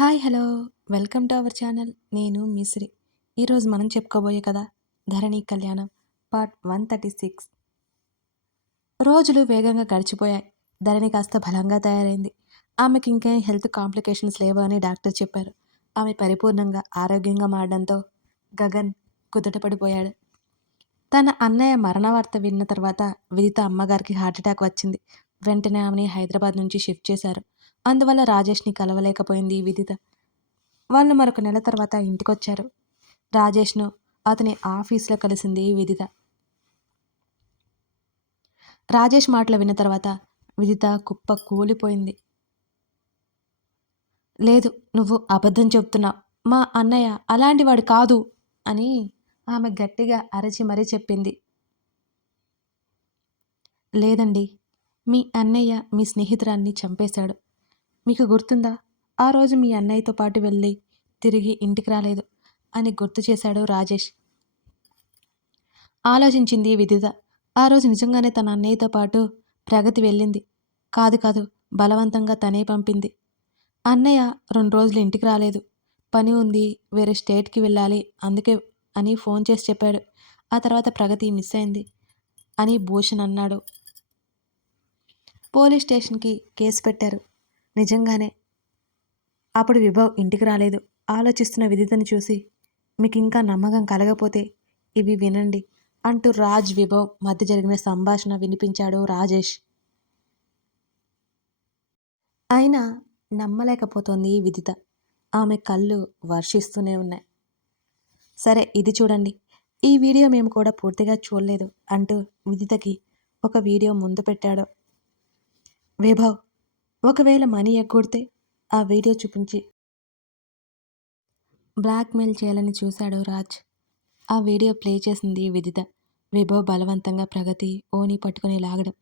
Hi hello welcome to our channel. నేను మిశ్రి. ఈరోజు మనం చెప్పుకోబోయే కదా ధరణి కళ్యాణం పార్ట్ 136. రోజులు వేగంగా గడిచిపోయాయి. ధరణి కాస్త బలంగా తయారైంది. ఆమెకి ఇంకేం హెల్త్ కాంప్లికేషన్స్ లేవు అని డాక్టర్ చెప్పారు. ఆమె పరిపూర్ణంగా ఆరోగ్యంగా మారడంతో గగన్ కుదుటపడిపోయాడు. తన అన్నయ్య మరణ వార్త విన్న తర్వాత విదిత అమ్మగారికి హార్ట్అటాక్ వచ్చింది. వెంటనే ఆమెని హైదరాబాద్ నుంచి షిఫ్ట్ చేశారు. అందువల్ల రాజేష్ని కలవలేకపోయింది విదిత. వాళ్ళు మరొక నెల తర్వాత ఇంటికొచ్చారు. రాజేష్ను అతని ఆఫీస్లో కలిసింది విదిత. రాజేష్ మాటలు విన్న తర్వాత విదిత కుప్ప కూలిపోయింది. లేదు, నువ్వు అబద్ధం చెప్తున్నావు. మా అన్నయ్య అలాంటివాడు కాదు అని ఆమె గట్టిగా అరచి మరీ చెప్పింది. లేదండి, మీ అన్నయ్య మీ స్నేహితురాన్ని చంపేశాడు. మీకు గుర్తుందా? ఆ రోజు మీ అన్నయ్యతో పాటు వెళ్ళి తిరిగి ఇంటికి రాలేదు అని గుర్తు చేశాడు రాజేష్. ఆలోచించింది విదిత. ఆ రోజు నిజంగానే తన అన్నయ్యతో పాటు ప్రగతి వెళ్ళింది. కాదు కాదు, బలవంతంగా తనే పంపింది. అన్నయ్య 2 రోజులు ఇంటికి రాలేదు. పని ఉంది, వేరే స్టేట్కి వెళ్ళాలి, అందుకే అని ఫోన్ చేసి చెప్పాడు. ఆ తర్వాత ప్రగతి మిస్ అయింది అని భూషణ్ అన్నాడు. పోలీస్ స్టేషన్కి కేసు పెట్టారు. నిజంగానే అప్పుడు విభవ్ ఇంటికి రాలేదు. ఆలోచిస్తున్న విదితను చూసి, మీకు ఇంకా నమ్మకం కలగపోతే ఇవి వినండి అంటూ రాజ్ విభవ్ మధ్య జరిగిన సంభాషణ వినిపించాడు రాజేష్. అయినా నమ్మలేకపోతోంది విదిత. ఆమె కళ్ళు వర్షిస్తూనే ఉన్నాయి. సరే ఇది చూడండి, ఈ వీడియో మేము కూడా పూర్తిగా చూడలేదు అంటూ విదితకి ఒక వీడియో ముందు పెట్టాడు. విభవ్ ఒకవేళ మనీ ఎగ్గొడితే ఆ వీడియో చూపించి బ్లాక్మెయిల్ చేయాలని చూశాడు రాజ్. ఆ వీడియో ప్లే చేసింది విదిత. విభవ్ బలవంతంగా ప్రగతి ఓని పట్టుకుని లాగడం,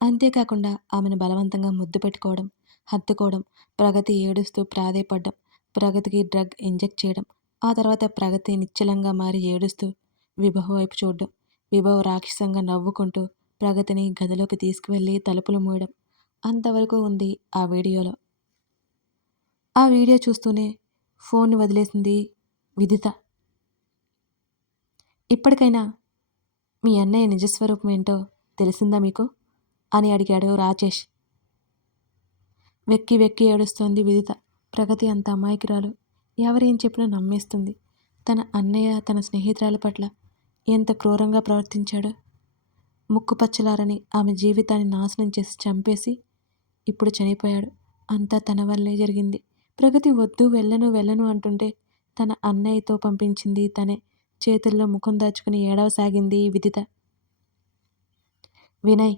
అంతేకాకుండా ఆమెను బలవంతంగా ముద్దు పెట్టుకోవడం, హత్తుకోవడం, ప్రగతి ఏడుస్తూ ప్రాధేయపడ్డం, ప్రగతికి డ్రగ్ ఇంజెక్ట్ చేయడం, ఆ తర్వాత ప్రగతి నిశ్చలంగా మారి ఏడుస్తూ విభవ్ వైపు చూడడం, విభవ్ రాక్షసంగా నవ్వుకుంటూ ప్రగతిని గదిలోకి తీసుకువెళ్ళి తలుపులు మూయడం అంతవరకు ఉంది ఆ వీడియోలో. ఆ వీడియో చూస్తూనే ఫోన్ని వదిలేసింది విదిత. ఇప్పటికైనా మీ అన్నయ్య నిజస్వరూపం ఏంటో తెలిసిందా మీకు అని అడిగాడు రాజేష్. వెక్కి వెక్కి ఏడుస్తోంది విదిత. ప్రగతి అంత అమాయకురాలు, ఎవరేం చెప్పినా నమ్మేస్తుంది. తన అన్నయ్య తన స్నేహితురాల పట్ల ఎంత క్రూరంగా ప్రవర్తించాడు. ముక్కుపచ్చలారని ఆమె జీవితాన్ని నాశనం చేసి చంపేసి ఇప్పుడు చనిపోయాడు. అంతా తన వల్లే జరిగింది. ప్రగతి వద్దు, వెళ్ళను వెళ్ళను అంటుంటే తన అన్నయ్యతో పంపించింది తనే. చేతుల్లో ముఖం దాచుకుని ఏడవసాగింది విదిత. వినయ్,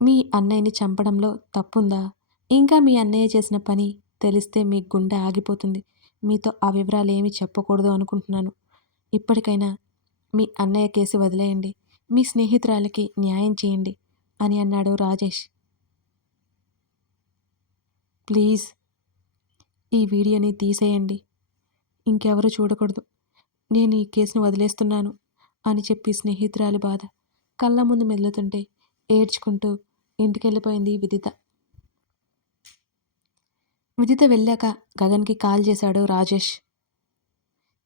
మీ అన్నయ్యని చంపడంలో తప్పుందా? ఇంకా మీ అన్నయ్య చేసిన పని తెలిస్తే మీ గుండె ఆగిపోతుంది. మీతో ఆ వివరాలు ఏమీ చెప్పకూడదు అనుకుంటున్నాను. ఇప్పటికైనా మీ అన్నయ్య కేసు వదిలేయండి. మీ స్నేహితురాలికి న్యాయం చేయండి అని అన్నాడు రాజేష్. ప్లీజ్ ఈ వీడియోని తీసేయండి. ఇంకెవరూ చూడకూడదు. నేను ఈ కేసును వదిలేస్తున్నాను అని చెప్పి స్నేహితురాలి బాధ కళ్ళ ముందు మెదులుతుంటే ఏడ్చుకుంటూ ఇంటికెళ్ళిపోయింది విదిత. విదిత వెళ్ళాక గగన్కి కాల్ చేశాడు రాజేష్.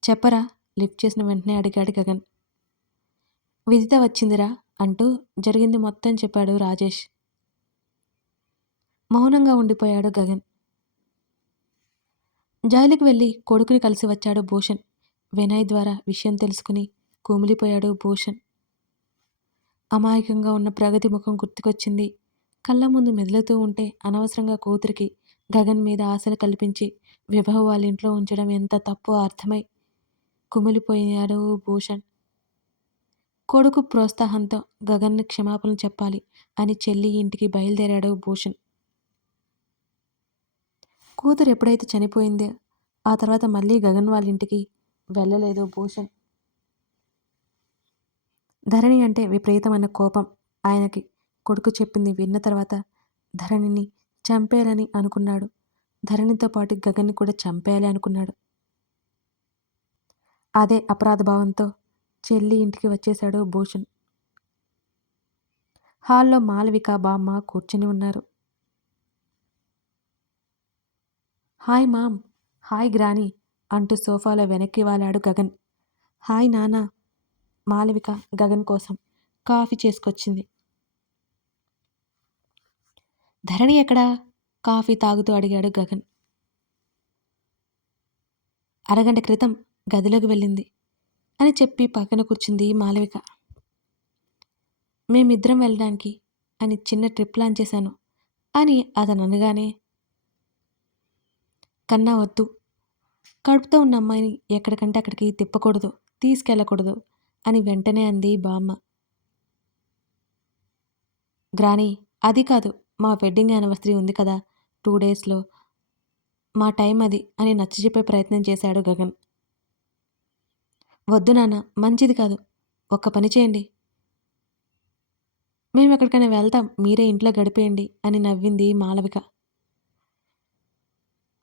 చెప్పరా, లిఫ్ట్ చేసిన వెంటనే అడిగాడు గగన్. విదిత వచ్చిందిరా అంటూ జరిగింది మొత్తం చెప్పాడు రాజేష్. మౌనంగా ఉండిపోయాడు గగన్. జైలుకి వెళ్ళి కొడుకుని కలిసి వచ్చాడు భూషణ్. వినయ్ ద్వారా విషయం తెలుసుకుని కుమిలిపోయాడు భూషణ్. అమాయకంగా ఉన్న ప్రగతి ముఖం గుర్తుకొచ్చింది. కళ్ళ ముందు మెదులుతూ ఉంటే అనవసరంగా కూతురికి గగన్ మీద ఆశలు కల్పించి విభవ్ వాళ్ళ ఇంట్లో ఉంచడం ఎంత తప్పో అర్థమై కుమిలిపోయాడు భూషణ్. కొడుకు ప్రోత్సాహంతో గగన్కి క్షమాపణలు చెప్పాలి అని చెల్లి ఇంటికి బయలుదేరాడు భూషణ్. కూతురు ఎప్పుడైతే చనిపోయిందో ఆ తర్వాత మళ్ళీ గగన్ వాళ్ళ ఇంటికి వెళ్ళలేదు భూషణ్. ధరణి అంటే విపరీతమైన కోపం ఆయనకి. కొడుకు చెప్పింది విన్న తర్వాత ధరణిని చంపేయాలని అనుకున్నాడు. ధరణితో పాటు గగన్ని కూడా చంపేయాలి అనుకున్నాడు. అదే అపరాధ భావంతో చెల్లి ఇంటికి వచ్చేశాడు భూషణ్. హాల్లో మాలవిక బామ్మ కూర్చుని ఉన్నారు. హాయ్ మామ్, హాయ్ గ్రాని అంటూ సోఫాలో వెనక్కి వాలాడు గగన్. హాయ్ నాన్న. మాలవిక గగన్ కోసం కాఫీ చేసుకొచ్చింది. ధరణి ఎక్కడా? కాఫీ తాగుతూ అడిగాడు గగన్. అరగంట క్రితం గదిలోకి వెళ్ళింది అని చెప్పి పక్కన కూర్చుంది మాలవిక. మేమిద్దరం వెళ్ళడానికి అని చిన్న ట్రిప్ ప్లాన్ చేశాను అని అతను అనగానే, కన్నా వద్దు, కడుపుతో ఉన్న అమ్మాయిని ఎక్కడికంటే అక్కడికి తిప్పకూడదు, తీసుకెళ్ళకూడదు అని వెంటనే అంది బామ్మ. గ్రాని, అది కాదు, మా వెడ్డింగ్ యానివర్సరీ ఉంది కదా 2 డేస్లో, మా టైం అది అని నచ్చజెప్పే ప్రయత్నం చేశాడు గగన్. వద్దు నాన్న, మంచిది కాదు. ఒక్క పని చేయండి, మేము ఎక్కడికైనా వెళ్తాం, మీరే ఇంట్లో గడిపేయండి అని నవ్వింది మాలవిక.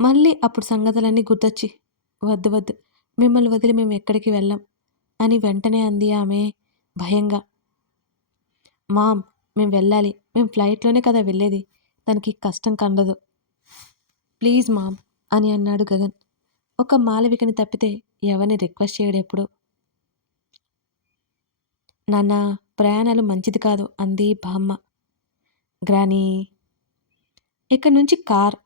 మళ్ళీ అప్పుడు సంగతులన్నీ గుర్తొచ్చి, వద్దు వద్దు, మిమ్మల్ని వదిలి మేము ఎక్కడికి వెళ్ళాం అని వెంటనే అంది ఆమె భయంగా. మామ్, మేం వెళ్ళాలి, మేం ఫ్లైట్లోనే కదా వెళ్ళేది, తనకి కష్టం కండదు, ప్లీజ్ మామ్ అని అన్నాడు గగన్. ఒక మాలవికని తప్పితే ఎవరిని రిక్వెస్ట్ చేయడు ఎప్పుడు. నాన్న, ప్రయాణాలు మంచిది కాదు అంది బామ్మ. గ్రానీ, ఇక్కడ నుంచి కార్,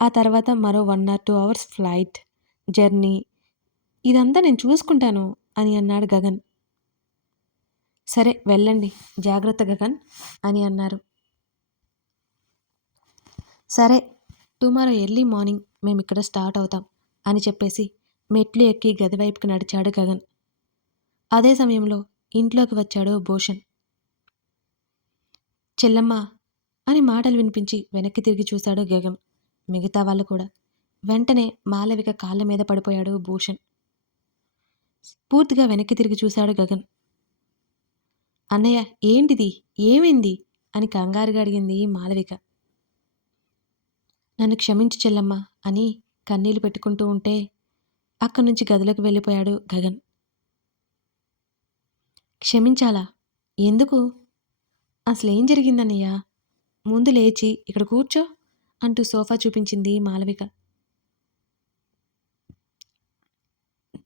ఆ తర్వాత మరో 1 or 2 hours ఫ్లైట్ జర్నీ, ఇదంతా నేను చూసుకుంటాను అని అన్నాడు గగన్. సరే వెళ్ళండి, జాగ్రత్త గగన్ అని అన్నారు. సరే, టుమారో ఎర్లీ మార్నింగ్ మేము ఇక్కడ స్టార్ట్ అవుతాం అని చెప్పేసి మెట్లు ఎక్కి గదివైపుకి నడిచాడు గగన్. అదే సమయంలో ఇంట్లోకి వచ్చాడు భూషణ్. చెల్లమ్మ అని మాటలు వినిపించి వెనక్కి తిరిగి చూశాడు గగన్. మిగతా వాళ్ళు కూడా. వెంటనే మాలవిక కాళ్ళ మీద పడిపోయాడు భూషణ్. పూర్తిగా వెనక్కి తిరిగి చూశాడు గగన్. అన్నయ్య, ఏంటిది, ఏమైంది అని కంగారుగా అడిగింది మాలవిక. నన్ను క్షమించు చెల్లమ్మ అని కన్నీళ్లు పెట్టుకుంటూ ఉంటే అక్కడి నుంచి గదిలోకి వెళ్ళిపోయాడు గగన్. క్షమించాలా? ఎందుకు? అసలేం జరిగిందన్నయ్య? ముందు లేచి ఇక్కడ కూర్చో అంటూ సోఫా చూపించింది మాలవిక.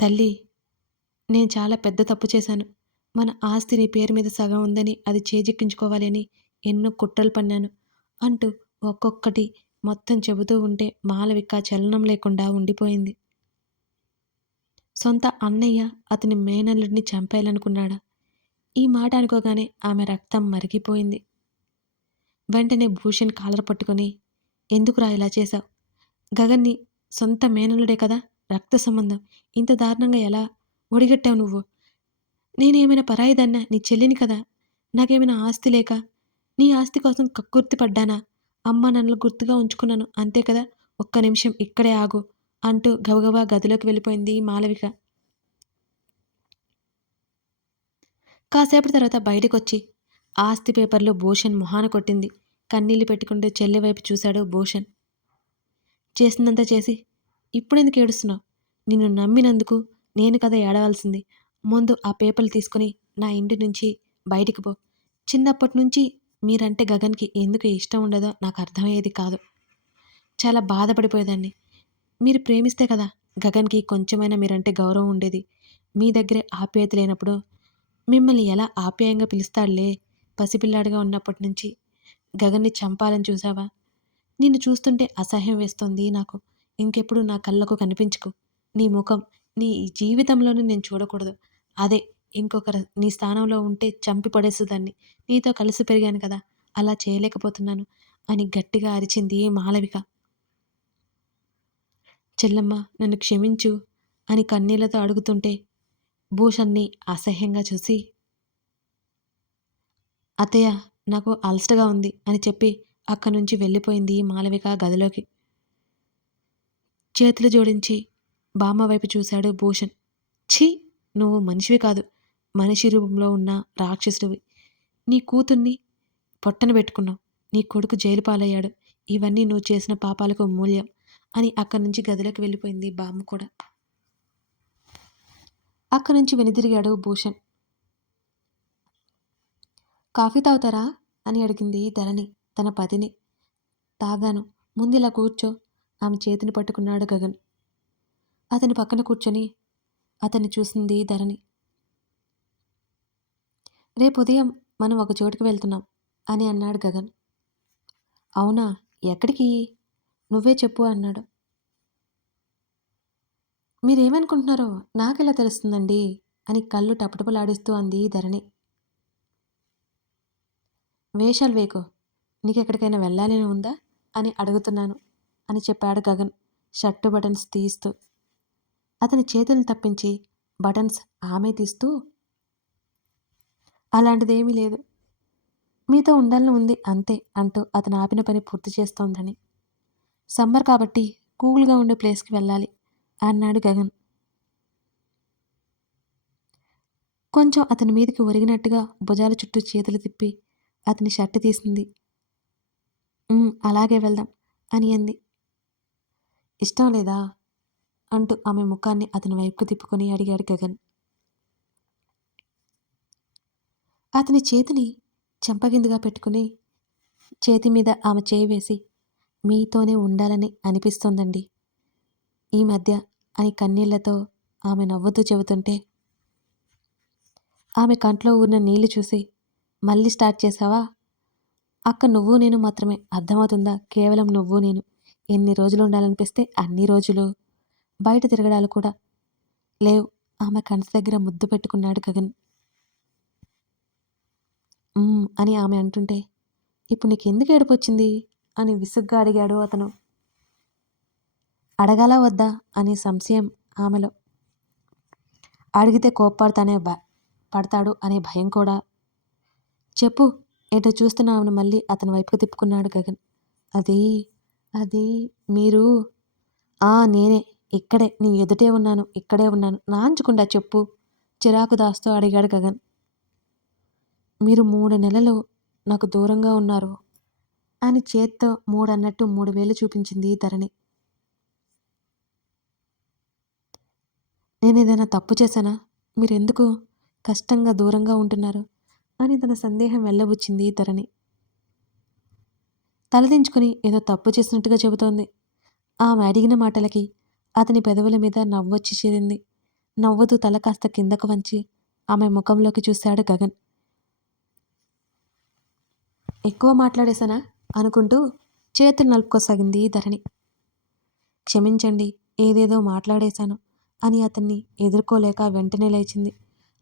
తల్లి, నేను చాలా పెద్ద తప్పు చేశాను. మన ఆస్తి నీ పేరు మీద సగం ఉందని అది చేజిక్కించుకోవాలి అని ఎన్నో కుట్రలు పన్నాను అంటూ ఒక్కొక్కటి మొత్తం చెబుతూ ఉంటే మాలవిక చలనం లేకుండా ఉండిపోయింది. సొంత అన్నయ్య అతని మేనల్లుడిని చంపేయాలనుకున్నాడా? ఈ మాట అనుకోగానే ఆమె రక్తం మరిగిపోయింది. వెంటనే భూషణ్ కాలర్ పట్టుకుని, ఎందుకురా ఇలా చేశావు? గగన్ని సొంత మేనల్లుడే కదా, రక్త సంబంధం, ఇంత దారుణంగా ఎలా ఒడిగట్టావు నువ్వు? నేనేమైనా పరాయిదన్నా? నీ చెల్లిని కదా. నాకేమైనా ఆస్తి లేక నీ ఆస్తి కోసం కక్కుర్తి పడ్డానా? అమ్మ నన్ను గుర్తుగా ఉంచుకున్నాను అంతే కదా. ఒక్క నిమిషం ఇక్కడే ఆగు అంటూ గబగబా గదిలోకి వెళ్ళిపోయింది మాలవిక. కాసేపటి తర్వాత బయటకొచ్చి ఆస్తి పేపర్లు భూషణ్ మొహాన కొట్టింది. కన్నీళ్లు పెట్టుకుంటూ చెల్లి వైపు చూశాడు భూషణ్. చేసిందంతా చేసి ఇప్పుడెందుకు ఏడుస్తున్నావు? నిన్ను నమ్మినందుకు నేను కదా ఏడవలసింది. ముందు ఆ పేపర్లు తీసుకుని నా ఇంటి నుంచి బయటికి పో. చిన్నప్పటి నుంచి మీరంటే గగన్కి ఎందుకు ఇష్టం ఉండదో నాకు అర్థమయ్యేది కాదు. చాలా బాధపడిపోయేదాన్ని. మీరు ప్రేమిస్తే కదా గగన్కి కొంచెమైనా మీరంటే గౌరవం ఉండేది. మీ దగ్గరే ఆప్యాయత లేనప్పుడు మిమ్మల్ని ఎలా ఆప్యాయంగా పిలుస్తాడులే. పసిపిల్లాడిగా ఉన్నప్పటి నుంచి గగన్ని చంపాలని చూసావా? నిన్ను చూస్తుంటే అసహ్యం వేస్తోంది నాకు. ఇంకెప్పుడు నా కళ్ళకు కనిపించకు. నీ ముఖం నీ జీవితంలోనే నేను చూడకూడదు. అదే ఇంకొకరు నీ స్థానంలో ఉంటే చంపి పడేసేదాన్ని. నీతో కలిసి పెరిగాను కదా, అలా చేయలేకపోతున్నాను అని గట్టిగా అరిచింది మాలవిక. చెల్లమ్మ, నన్ను క్షమించు అని కన్నీళ్లతో అడుగుతుంటే భూషణ్ణి అసహ్యంగా చూసి, అత్తయ్య, నాకు అలసటగా ఉంది అని చెప్పి అక్కడి నుంచి వెళ్ళిపోయింది మాలవిక గదిలోకి. చేతులు జోడించి బామ్మ వైపు చూశాడు భూషణ్. ఛీ, నువ్వు మనిషివి కాదు, మనిషి రూపంలో ఉన్న రాక్షసుడివి. నీ కూతుర్ని పొట్టన పెట్టుకున్నావు, నీ కొడుకు జైలు పాలయ్యాడు, ఇవన్నీ నువ్వు చేసిన పాపాలకు మూల్యం అని అక్కడి నుంచి గదిలోకి వెళ్ళిపోయింది బామ్మ కూడా. అక్కడి నుంచి వెనుదిరిగాడు భూషణ్. కాఫీ తాగుతారా అని అడిగింది ధరణి తన పతిని. తాగాను, ముందు ఇలా కూర్చో. ఆమె చేతిని పట్టుకున్నాడు గగన్. అతని పక్కన కూర్చొని అతన్ని చూసింది ధరణి. రేపు ఉదయం మనం ఒక చోటుకి వెళ్తున్నాం అని అన్నాడు గగన్. అవునా, ఎక్కడికి? నువ్వే చెప్పు అన్నాడు. మీరేమనుకుంటున్నారో నాకెలా తెలుస్తుందండి అని కళ్ళు టపటపలాడిస్తూ అంది ధరణి. వేషాలు వేకు, నీకెక్కడికైనా వెళ్ళాలని ఉందా అని అడుగుతున్నాను అని చెప్పాడు గగన్ షర్టు బటన్స్ తీస్తూ. అతని చేతులను తప్పించి బటన్స్ ఆమె తీస్తూ, అలాంటిదేమీ లేదు, మీతో ఉండాలని ఉంది అంతే అంటూ అతను ఆపిన పని పూర్తి చేస్తోందని. సమ్మర్ కాబట్టి కూల్గా ఉండే ప్లేస్కి వెళ్ళాలి అన్నాడు గగన్. కొంచెం అతని మీదకి ఒరిగినట్టుగా భుజాల చుట్టూ చేతులు తిప్పి అతని షర్టు తీసింది. అలాగే వెళ్దాం అని అంది. ఇష్టం లేదా అంటూ ఆమె ముఖాన్ని అతని వైపుకు తిప్పుకొని అడిగాడు గగన్. అతని చేతిని చెంపగిందుగా పెట్టుకుని చేతి మీద ఆమె చేయి వేసి, మీతోనే ఉండాలని అనిపిస్తోందండి ఈ మధ్య అని కన్నీళ్లతో ఆమె నవ్వుతూ చెబుతుంటే ఆమె కంట్లో ఉన్న నీళ్లు చూసి, మళ్ళీ స్టార్ట్ చేశావా అక్క, నువ్వు నేను మాత్రమే, అర్థమవుతుందా? కేవలం నువ్వు నేను. ఎన్ని రోజులు ఉండాలనిపిస్తే అన్ని రోజులు. బయట తిరగడాలు కూడా లేవు. ఆమె కంటి దగ్గర ముద్దు పెట్టుకున్నాడు గగన్. అని ఆమె అంటుంటే, ఇప్పుడు నీకెందుకు ఏడుపొచ్చింది అని విసుగ్గా అడిగాడు అతను. అడగాలా వద్దా అనే సంశయం ఆమెలో. అడిగితే పడతాడు అనే భయం కూడా. చెప్పు, ఏంటో చూస్తున్నావును మళ్ళీ అతని వైపుకు తిప్పుకున్నాడు గగన్. అది మీరు నేనే, ఇక్కడే నీ ఎదుటే ఉన్నాను, ఇక్కడే ఉన్నాను, నాంచకుండా చెప్పు చిరాకు దాస్తూ అడిగాడు గగన్. మీరు 3 నెలలు నాకు దూరంగా ఉన్నారు అని చేత్తో 3 అన్నట్టు 3 వేలు చూపించింది ధరణి. నేనేదైనా తప్పు చేశానా? మీరెందుకు కష్టంగా దూరంగా ఉంటున్నారు అని తన సందేహం వెళ్ళబుచ్చింది ధరణి. తలదించుకుని ఏదో తప్పు చేసినట్టుగా చెబుతోంది. ఆమె అడిగిన మాటలకి అతని పెదవుల మీద నవ్వొచ్చి చేరింది. నవ్వుతూ తల కాస్త కిందకు వంచి ఆమె ముఖంలోకి చూశాడు గగన్. ఎక్కువ మాట్లాడేశానా అనుకుంటూ చేతులు నలుపుకోసాగింది ధరణి. క్షమించండి, ఏదేదో మాట్లాడేశాను అని అతన్ని ఎదుర్కోలేక వెంటనే లేచింది.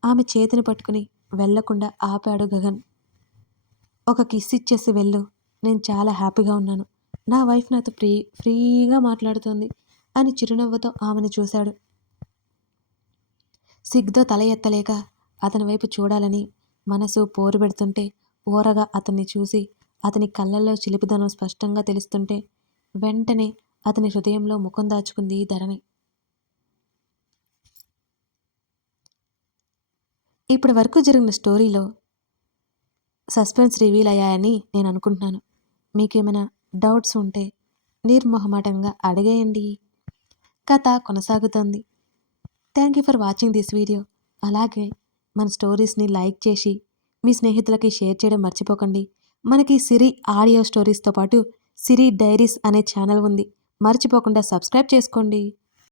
ఆమె చేతిని పట్టుకుని వెళ్లకుండా ఆపాడు గగన్. ఒక కిస్ ఇచ్చేసి వెళ్ళు, నేను చాలా హ్యాపీగా ఉన్నాను, నా వైఫ్ నాతో ఫ్రీగా మాట్లాడుతోంది అని చిరునవ్వుతో ఆమెను చూశాడు. సిగ్గుతో తల ఎత్తలేక అతని వైపు చూడాలని మనసు పోరు పెడుతుంటే, ఓరగా అతన్ని చూసి అతని కళ్ళల్లో చిలిపిదనం స్పష్టంగా తెలుస్తుంటే వెంటనే అతని హృదయంలో ముఖం దాచుకుంది ధరణి. ఇప్పటి వరకు జరిగిన స్టోరీలో సస్పెన్స్ రివీల్ అయ్యాయని నేను అనుకుంటున్నాను. మీకేమైనా డౌట్స్ ఉంటే నిర్మొహమాటంగా అడిగేయండి. కథ కొనసాగుతోంది. Thank you for watching this video. అలాగే మన స్టోరీస్ని లైక్ చేసి మీ స్నేహితులకి షేర్ చేయడం మర్చిపోకండి. మనకి సిరి ఆడియో స్టోరీస్తో పాటు సిరి డైరీస్ అనే ఛానల్ ఉంది. మర్చిపోకుండా సబ్స్క్రైబ్ చేసుకోండి.